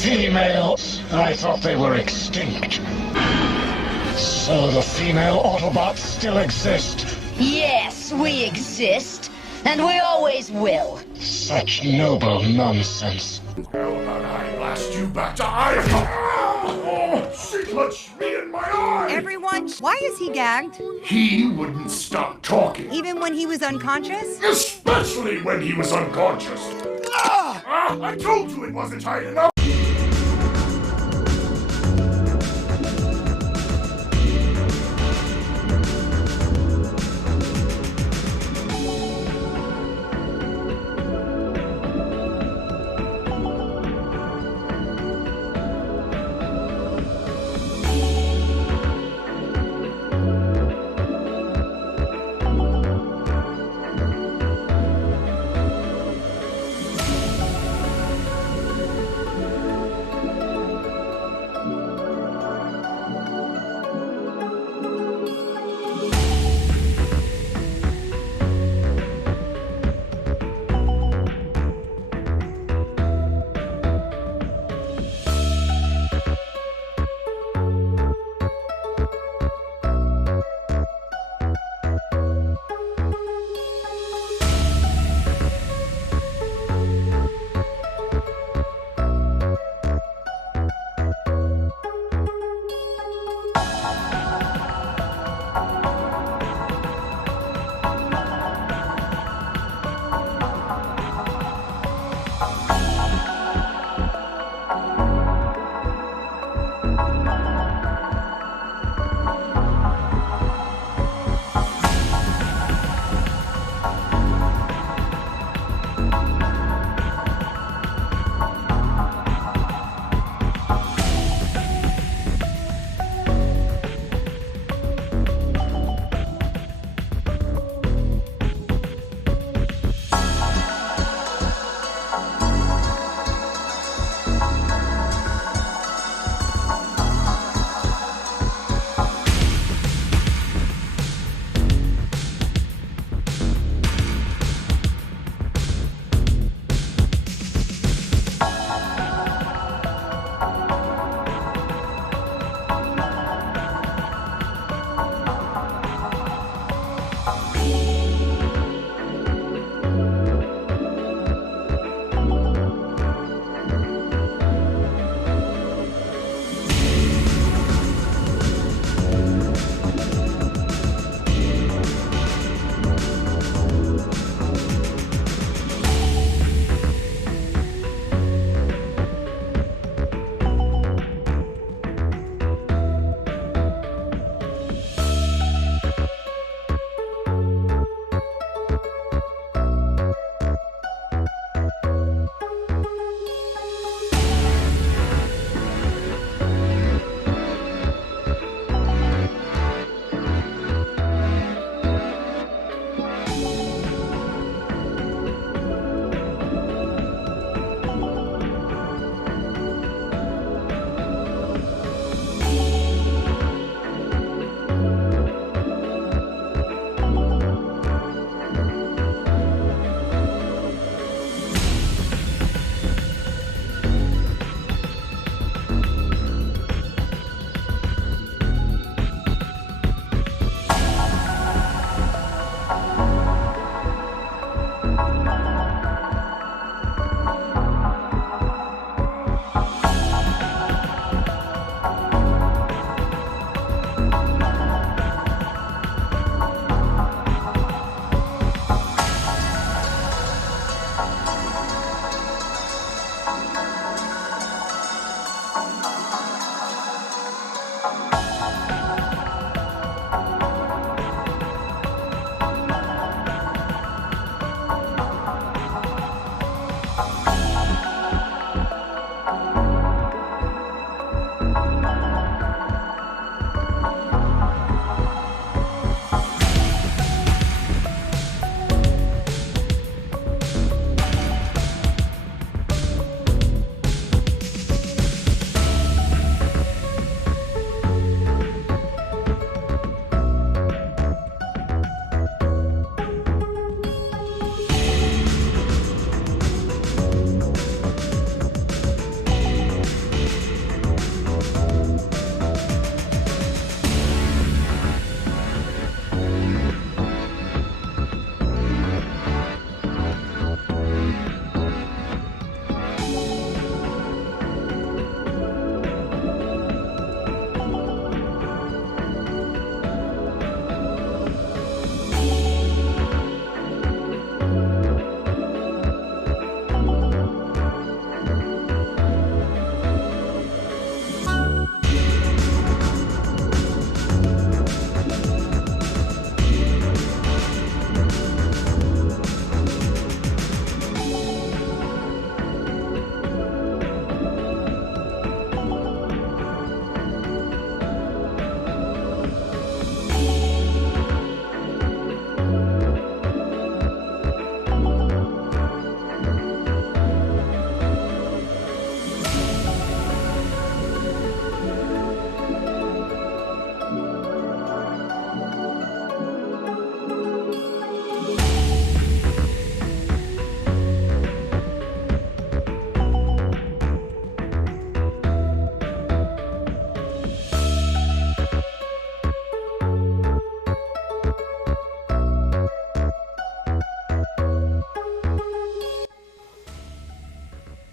Females? I thought they were extinct. So the female Autobots still exist? Yes, we exist. And we always will. Such noble nonsense. How about I blast you back to Iowa? Oh, she punched me in my eye! Everyone, why is he gagged? He wouldn't stop talking. Even when he was unconscious? Especially when he was unconscious. I told you it wasn't tight enough!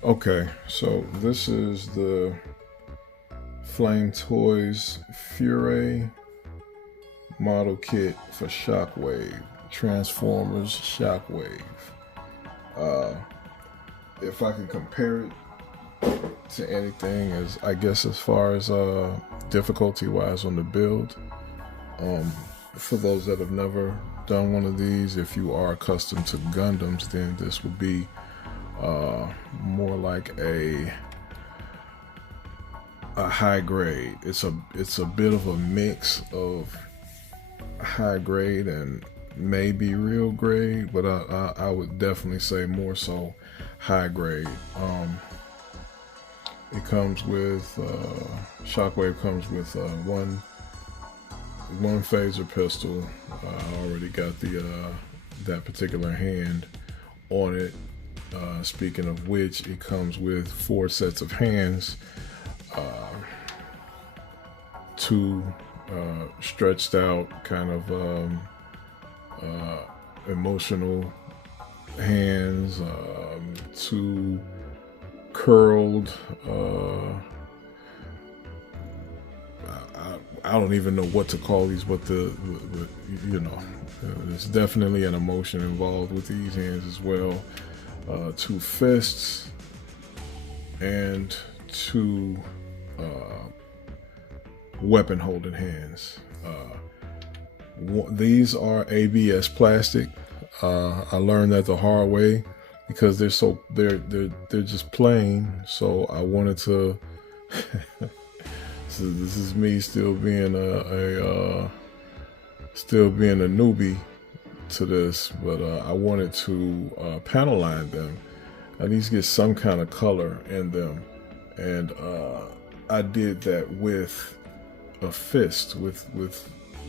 Okay, so this is the Flame Toys Furai model kit for Shockwave, Transformers Shockwave. If I can compare it to anything, as I guess as far as difficulty wise on the build, for those that have never done one of these, if you are accustomed to Gundams, then this would be more like a high grade. It's a bit of a mix of high grade and maybe real grade, but I would definitely say more so high grade. It comes with Shockwave comes with one phaser pistol. I already got the that particular hand on it. Speaking of which, it comes with 4 sets of hands, 2 stretched out kind of emotional hands, 2 curled, I don't even know what to call these, but the you know, there's definitely an emotion involved with these hands as well. 2 fists and 2 weapon holding hands. These are ABS plastic. I learned that the hard way because they're just plain. So I wanted to. So this is me still being a newbie to this, but I wanted to panel line them, at least get some kind of color in them, and I did that with a fist, with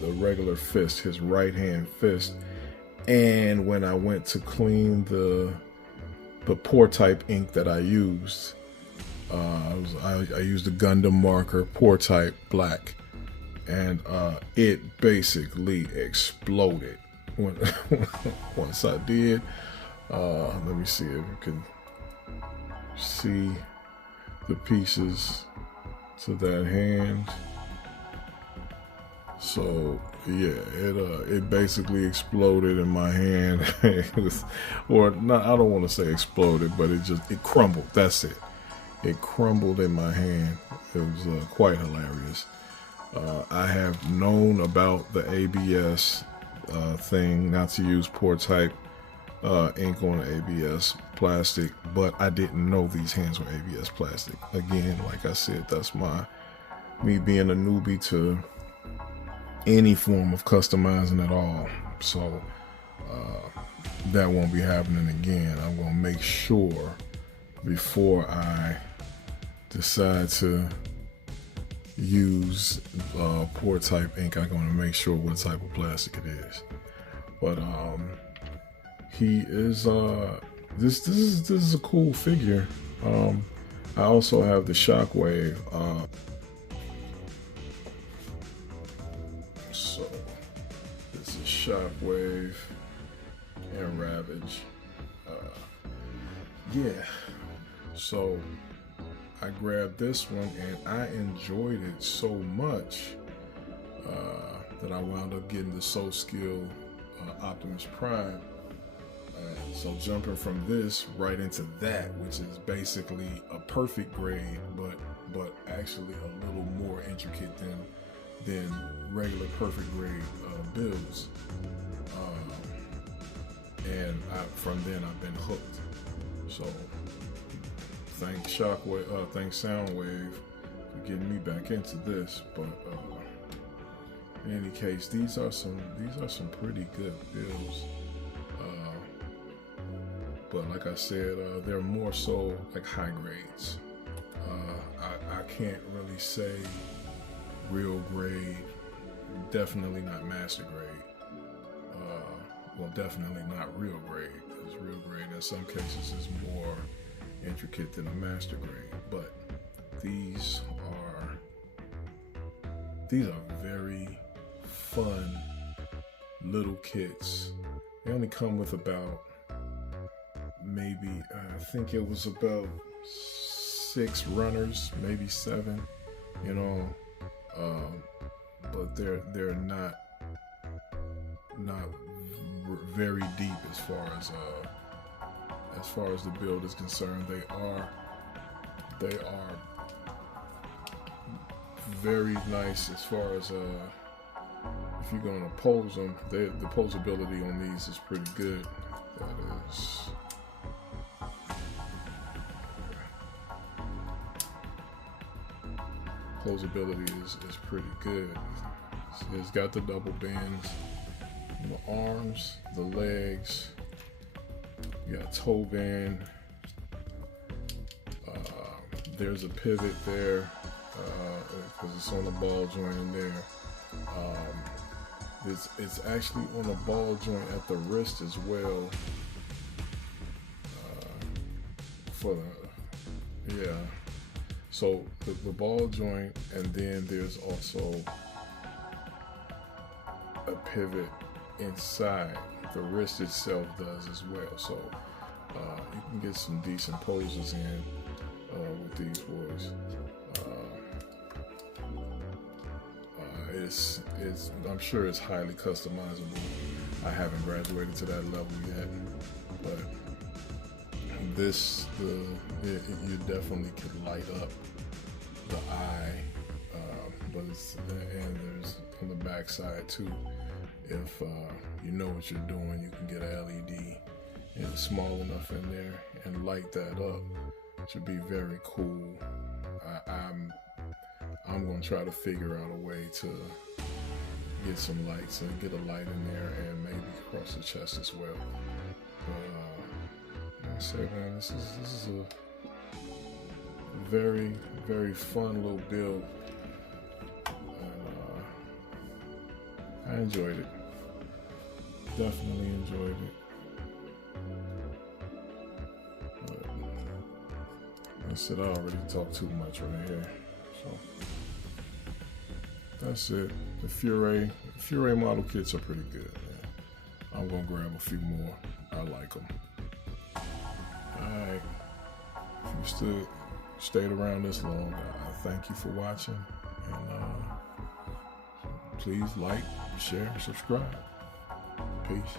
the regular fist, his right hand fist. And when I went to clean the pour type ink that I used, I used the Gundam marker pour type black, and it basically exploded once I did. Let me see if you can see the pieces to that hand. So yeah, it basically exploded in my hand. It was, or not, I don't want to say exploded, but it crumbled. That's it. It crumbled in my hand. It was quite hilarious. I have known about the ABS thing, not to use pour type ink on ABS plastic, but I didn't know these hands were ABS plastic. Again, like I said, that's me being a newbie to any form of customizing at all. So that won't be happening again. I'm gonna make sure before I decide to use pour type ink, I'm gonna make sure what type of plastic it is. But he is this is a cool figure. I also have the Shockwave. So this is Shockwave and Ravage. Yeah. So I grabbed this one and I enjoyed it so much that I wound up getting the Soul Skill Optimus Prime. So jumping from this right into that, which is basically a perfect grade, but actually a little more intricate than regular perfect grade builds. And from then I've been hooked. So thanks Shockwave, thanks Soundwave for getting me back into this. But in any case, these are some pretty good builds. But like I said, they're more so like high grades. I can't really say real grade. Definitely not master grade. Well, definitely not real grade, because real grade in some cases is more intricate than a master grade. But these are very fun little kits. They only come with about maybe, I think it was about 6 runners, maybe 7, you know, but they're not very deep as far as the build is concerned. They are very nice as far as if you're gonna pose them. The posability on these is pretty good. That is. Posability is pretty good. It's got the double bends, the arms, the legs. You got toe bend. There's a pivot there because it's on the ball joint in there. It's actually on the ball joint at the wrist as well. So the ball joint, and then there's also a pivot inside. The wrist itself does as well. So you can get some decent poses in with these boys. I'm sure it's highly customizable. I haven't graduated to that level yet, but you definitely could light up the eye, but there's on the back side too. If you know what you're doing, you can get an LED and it's small enough in there and light that up. It should be very cool. I'm gonna try to figure out a way to get some lights and get a light in there and maybe across the chest as well. But I say, man, this is a very, very fun little build, and I enjoyed it. Definitely enjoyed it. But I said I already talked too much right here, so that's it. The Furai model kits are pretty good, man. I'm gonna grab a few more. I like them. Alright, if you stayed around this long, I thank you for watching, and please like, share, subscribe. Peace.